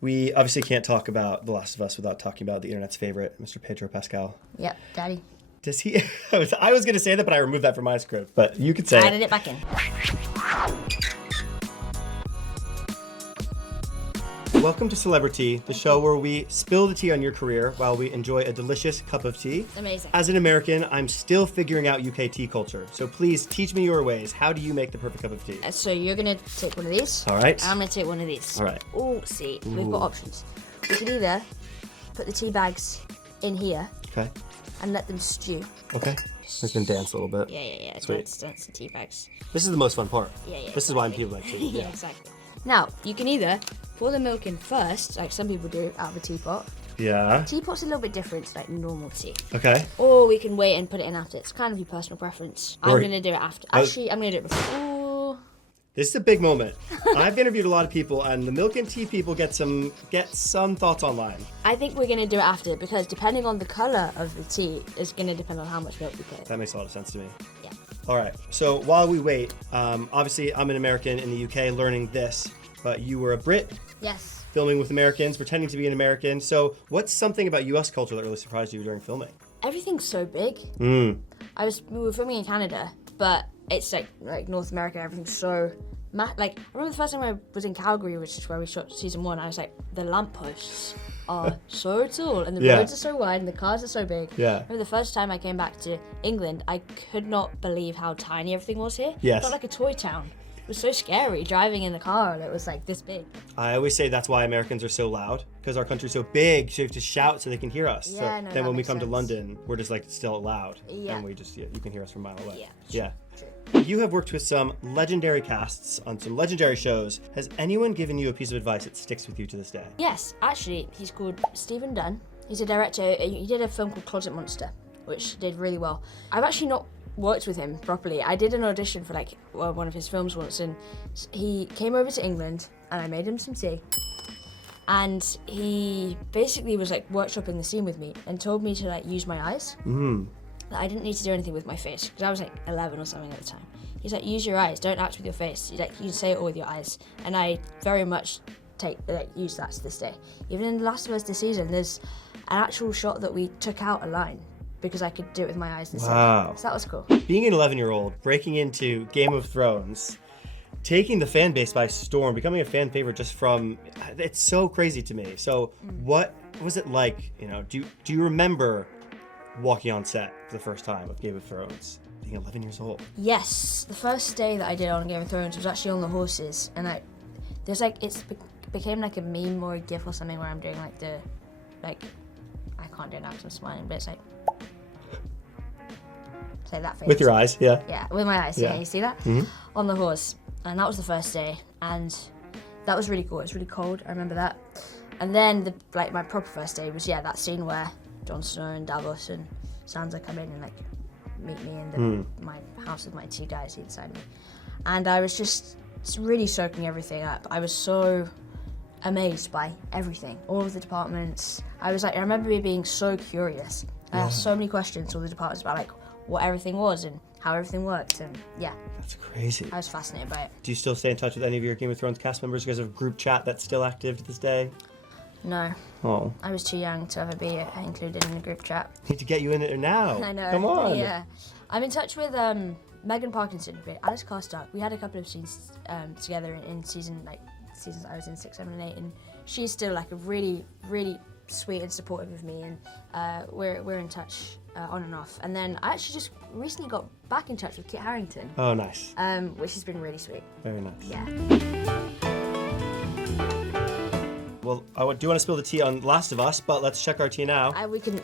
We obviously can't talk about The Last of Us without talking about the internet's favorite, Mr. Pedro Pascal. Yep, Daddy. Does he? I was going to say that, but I removed that from my script. But you could say I added it back in. Welcome to Celebrity, the show where we spill the tea on your career while we enjoy a delicious cup of tea. Amazing. As an American, I'm still figuring out UK tea culture. So please teach me your ways. How do you make the perfect cup of tea? So you're going to take one of these. All right. I'm going to take one of these. All right. Oh, see, we've got options. We can either put the tea bags in here Okay. and let them stew. Okay. We can dance a little bit. Yeah. Sweet. Dance the tea bags. This is the most fun part. Yeah. This is why people like tea. Yeah, exactly. Now, you can either pour the milk in first, like some people do, out of a teapot. Yeah. Teapot's a little bit different to like normal tea. Okay. Or we can wait and put it in after. It's kind of your personal preference. I'm Or- going to do it after. Actually, I'm going to do it before. Ooh. This is a big moment. I've interviewed a lot of people, and the milk and tea people get some thoughts online. I think we're going to do it after because depending on the colour of the tea is going to depend on how much milk we put. That makes a lot of sense to me. Yeah. All right. So while we wait, obviously I'm an American in the UK learning this, but you were a Brit Yes. filming with Americans, pretending to be an American. So what's something about US culture that really surprised you during filming? Everything's so big. Mm. We were filming in Canada, but it's like North America. Everything's so like I remember the first time I was in Calgary, which is where we shot season 1. I was like, the lampposts are so tall, and the Yeah. roads are so wide, and the cars are so big. Yeah. I remember the first time I came back to England, I could not believe how tiny everything was here. Yes. It felt like a toy town. It was so scary driving in the car, and it was like this big. I always say that's why Americans are so loud, because our country's so big, so you have to shout so they can hear us. Yeah, so no, then that when we makes come to sense. London, we're just like still loud. Yeah. And we just, you can hear us from a mile away. Yeah. Yeah. You have worked with some legendary casts on some legendary shows. Has anyone given you a piece of advice that sticks with you to this day? Yes, actually, he's called Stephen Dunn. He's a director. He did a film called Closet Monster, which did really well. I've actually not worked with him properly. I did an audition for one of his films once, and he came over to England, and I made him some tea. And he basically was like workshopping the scene with me and told me to like use my eyes. Mm. That I didn't need to do anything with my face because I was like 11 or something at the time. He's like, use your eyes, don't act with your face. You can say it all with your eyes. And I very much use that to this day. Even in The Last of Us this season, there's an actual shot that we took out a line because I could do it with my eyes. Wow. So that was cool. Being an 11-year-old, breaking into Game of Thrones, taking the fan base by storm, becoming a fan favorite just from, it's so crazy to me. So what was it like, do you remember walking on set for the first time of Game of Thrones, being 11 years old? Yes, the first day that I did on Game of Thrones was actually on the horses, and became like a meme or a gif or something where I'm doing I can't do it now because I'm smiling, but it's like that face. With your eyes, yeah. Yeah, with my eyes. Yeah, you see that? Mhm. On the horse, and that was the first day, and that was really cool. It was really cold. I remember that. And then my proper first day was that scene where Jon Snow and Davos and Sansa come in and meet me in my house with my 2 guys inside me, and I was just really soaking everything up. I was so amazed by everything, all of the departments. I remember being so curious. I asked so many questions to all the departments about what everything was and how everything worked, and That's crazy. I was fascinated by it. Do you still stay in touch with any of your Game of Thrones cast members? You guys have a group chat that's still active to this day? No, Oh, I was too young to ever be included in a group chat. need to get you in there now. I know. Come on. Yeah, I'm in touch with Megan Parkinson, Alice Karstark. We had a couple of scenes together in seasons I was in 6, 7, and 8, and she's still a really, really sweet and supportive of me, and we're in touch on and off. And then I actually just recently got back in touch with Kit Harington, Oh, nice. which has been really sweet. Very nice. Yeah. Well, I do want to spill the tea on Last of Us, but let's check our tea now.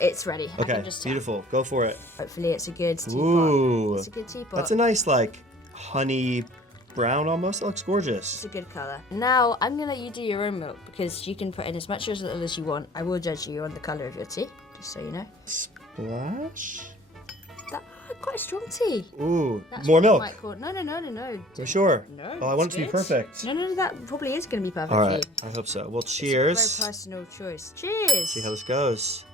It's ready. I Okay, can just tell. beautiful. Go for it. Hopefully it's a good teapot. Ooh. It's a good teapot. That's a nice, honey brown almost. That looks gorgeous. It's a good colour. Now, I'm going to let you do your own milk because you can put in as much or as little as you want. I will judge you on the colour of your tea, just so you know. Splash? Quite a strong tea. Ooh, That's more what you milk. might call- No. You sure? No. Oh, I want it to be it's perfect. good. No, that probably is going to be perfect All for right, you. I hope so. Well, It's a cheers. very personal choice. Cheers. See how this goes.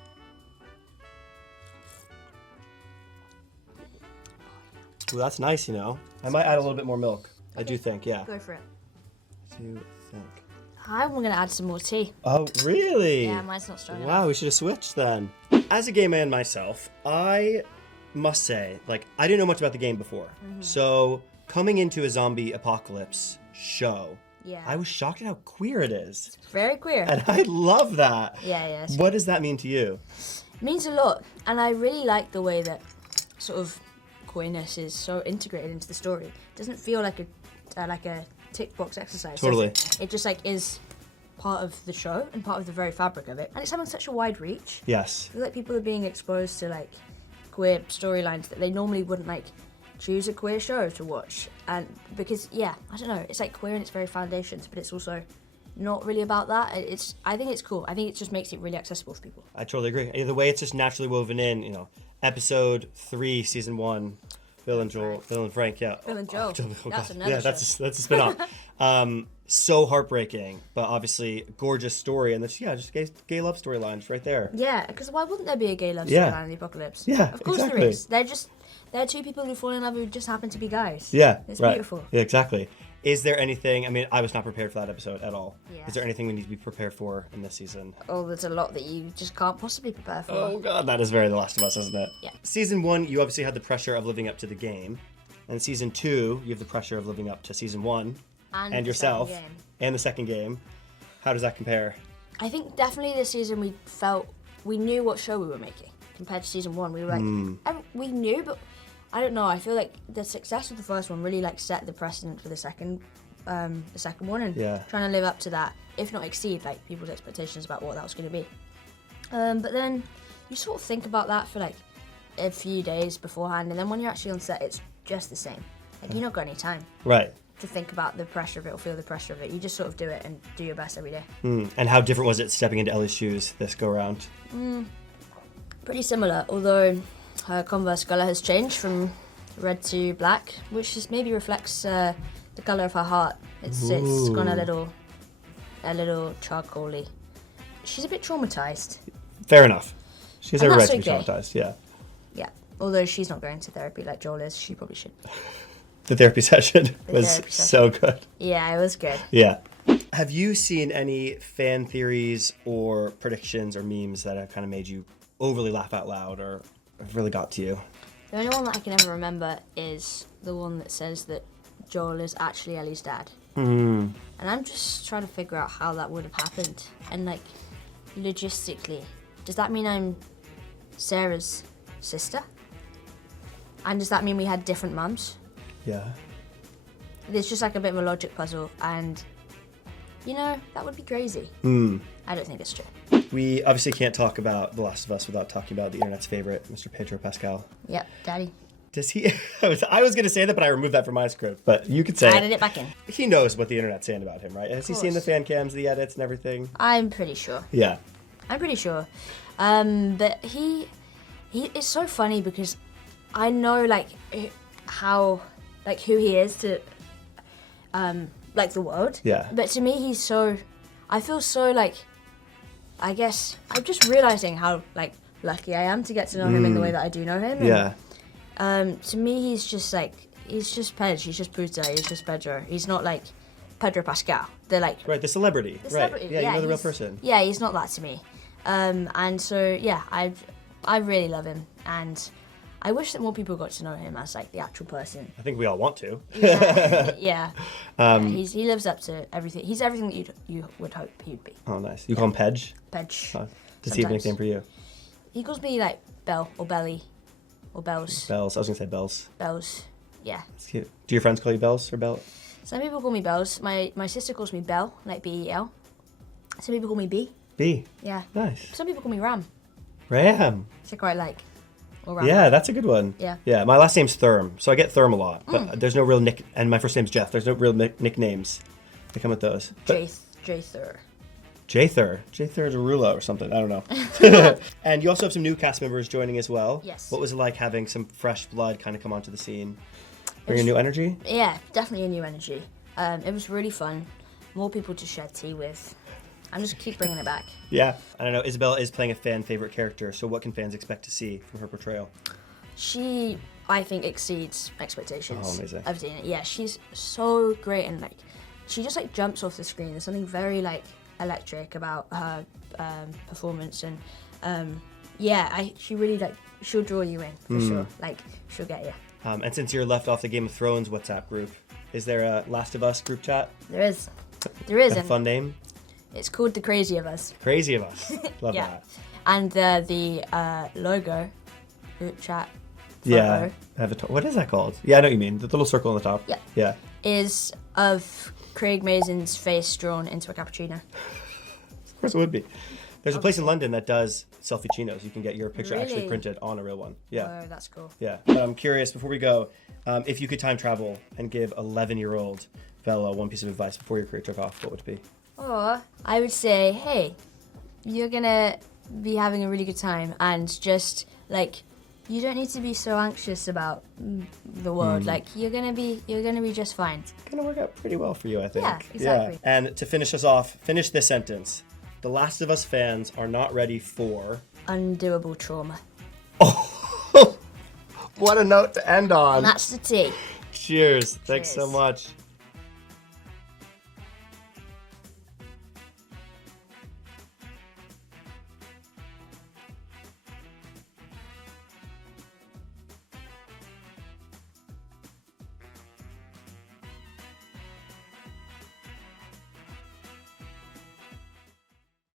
Ooh, that's nice, I might add a little bit more milk. I do think, yeah. Go for it. Do think. I'm gonna add some more tea. Oh, really? Yeah, mine's not strong enough. Wow, we should have switched then. As a game man myself, I must say, like, I didn't know much about the game before. So, coming into a zombie apocalypse show, Yeah. I was shocked at how queer it is. Very queer. And I love that. Yeah. What does that mean to you? It means a lot, and I really like the way that sort of queerness is so integrated into the story. It doesn't feel like a tick box exercise. Totally. It just like is part of the show and part of the very fabric of it, and it's having such a wide reach. Yes. I feel like people are being exposed to like queer storylines that they normally wouldn't like choose a queer show to watch, and because I don't know, it's like queer in its very foundations, but it's also not really about that. I think it's cool. I think it just makes it really accessible for people. I totally agree. The way it's just naturally woven in, you know, episode 3, season 1, Bill and Frank, yeah. Bill and Joe. Oh, That's God. another Yeah, show. that's a spin-off. So heartbreaking, but obviously gorgeous story, and this, just gay love storylines right there. Yeah, because why wouldn't there be a gay love Yeah. storyline in the apocalypse? Yeah, of course exactly. there is. They're two people who fall in love who just happen to be guys. Yeah, It's right. beautiful. Yeah, exactly. Is there anything, I mean, I was not prepared for that episode at all. Yeah. Is there anything we need to be prepared for in this season? Oh, there's a lot that you just can't possibly prepare for. Oh God, that is very The Last of Us, isn't it? Yeah. Season 1, you obviously had the pressure of living up to the game. And season 2, you have the pressure of living up to season 1 And and the yourself second game. and the second game. How does that compare? I think definitely this season we knew what show we were making compared to season 1. We were like, we knew, but I don't know. I feel like the success of the first one really like set the precedent for the second one, and trying to live up to that, if not exceed like people's expectations about what that was going to be. But then you sort of think about that for like a few days beforehand, and then when you're actually on set, it's just the same. Like you've not got any time Right. to think about the pressure of it or feel the pressure of it. You just sort of do it and do your best every day. And how different was it stepping into Ellie's shoes this go round? Pretty similar, although her Converse colour has changed from red to black, which just maybe reflects the colour of her heart. It's gone a little charcoaly. She's a bit traumatised. Fair enough. She's And every right that's to be okay. traumatized, yeah. Yeah, although she's not going to therapy like Joel is, she probably should. The therapy session The was therapy session. so good. Yeah, it was good. Yeah. Have you seen any fan theories or predictions or memes that have kind of made you overly laugh out loud or have really got to you? The only one that I can ever remember is the one that says that Joel is actually Ellie's dad. And I'm just trying to figure out how that would have happened. And like, logistically, does that mean I'm Sarah's sister? And does that mean we had different mums? Yeah. There's just like a bit of a logic puzzle, and that would be crazy. I don't think it's true. We obviously can't talk about The Last of Us without talking about the internet's favorite, Mr. Pedro Pascal. Yep, daddy. Does he? I was going to say that, but I removed that from my script. But you could say Added it back in. He knows what the internet's saying about him, right? Has he seen the course. fan cams, the edits, and everything? I'm pretty sure. Yeah. I'm pretty sure. But he it's so funny because I know like how like who he is to like the world. Yeah. But to me I feel so like, I guess I'm just realizing how like lucky I am to get to know him in the way that I do know him. Yeah. And, to me he's just Pedro, he's just Puta, he's just Pedro. He's not like Pedro Pascal. They're like Right, the celebrity. the Right. celebrity. Yeah, you know the real he's- person. Yeah, he's not that to me. And so I really love him, and I wish that more people got to know him as like the actual person. I think we all want to. Yeah. He lives up to everything. He's everything that you would hope he would be. Oh, nice. You call him Pedge? Pedge. Oh. Does he have a Sometimes. nickname for you? He calls me like Belle or Belly or Bells. Bells. I was going to say Bells. Bells. Yeah. That's cute. Do your friends call you Bells or Bell? Some people call me Bells. My sister calls me Belle, like B-E-L. Some people call me B. B. Yeah. Nice. Some people call me Ram, Ram. which I quite like. Or Ram. Yeah, that's a good one. Yeah. Yeah, my last name's Therm, so I get Therm a lot, but there's no real and my first name's Jeff. There's no real nicknames that come with those. But Jather. Jather. Jather Derulo or something. I don't know. And you also have some new cast members joining as well. Yes. What was it like having some fresh blood kind of come onto the scene? Bring a new energy? Yeah, definitely a new energy. It was really fun. More people to share tea with. I'm just keep bringing it back. Yeah. I don't know. Isabella is playing a fan favorite character, so what can fans expect to see from her portrayal? She, I think, exceeds expectations. Oh, amazing. I've seen it. Yeah, she's so great, and like she just like jumps off the screen. There's something very like electric about her performance, and she really like she'll draw you in for sure. Like she'll get you. And since you're left off the Game of Thrones WhatsApp group, is there a Last of Us group chat? There is. A fun name? It's called The Crazy of Us. Crazy of Us. Love Yeah. that. And the logo group chat. Yeah. Photo What is that called? Yeah, I know what you mean. The little circle on the top. Yeah. Yeah. is of Craig Mazin's face drawn into a cappuccino. Of course it would be. There's a place in London that does selfie chinos. You can get your picture actually Really? printed on a real one. Yeah. Oh, that's cool. Yeah. But I'm curious, before we go, if you could time travel and give 11-year-old Bella one piece of advice before your career took off, what would it be? Or I would say, hey, you're gonna be having a really good time, and just like you don't need to be so anxious about the world. Like you're gonna be just fine. It's gonna work out pretty well for you, I think. Yeah, exactly. Yeah. And to finish us off, finish this sentence. The Last of Us fans are not ready for Undoable trauma. Oh, what a note to end on. And that's the tea. Cheers. Thanks so Cheers. much.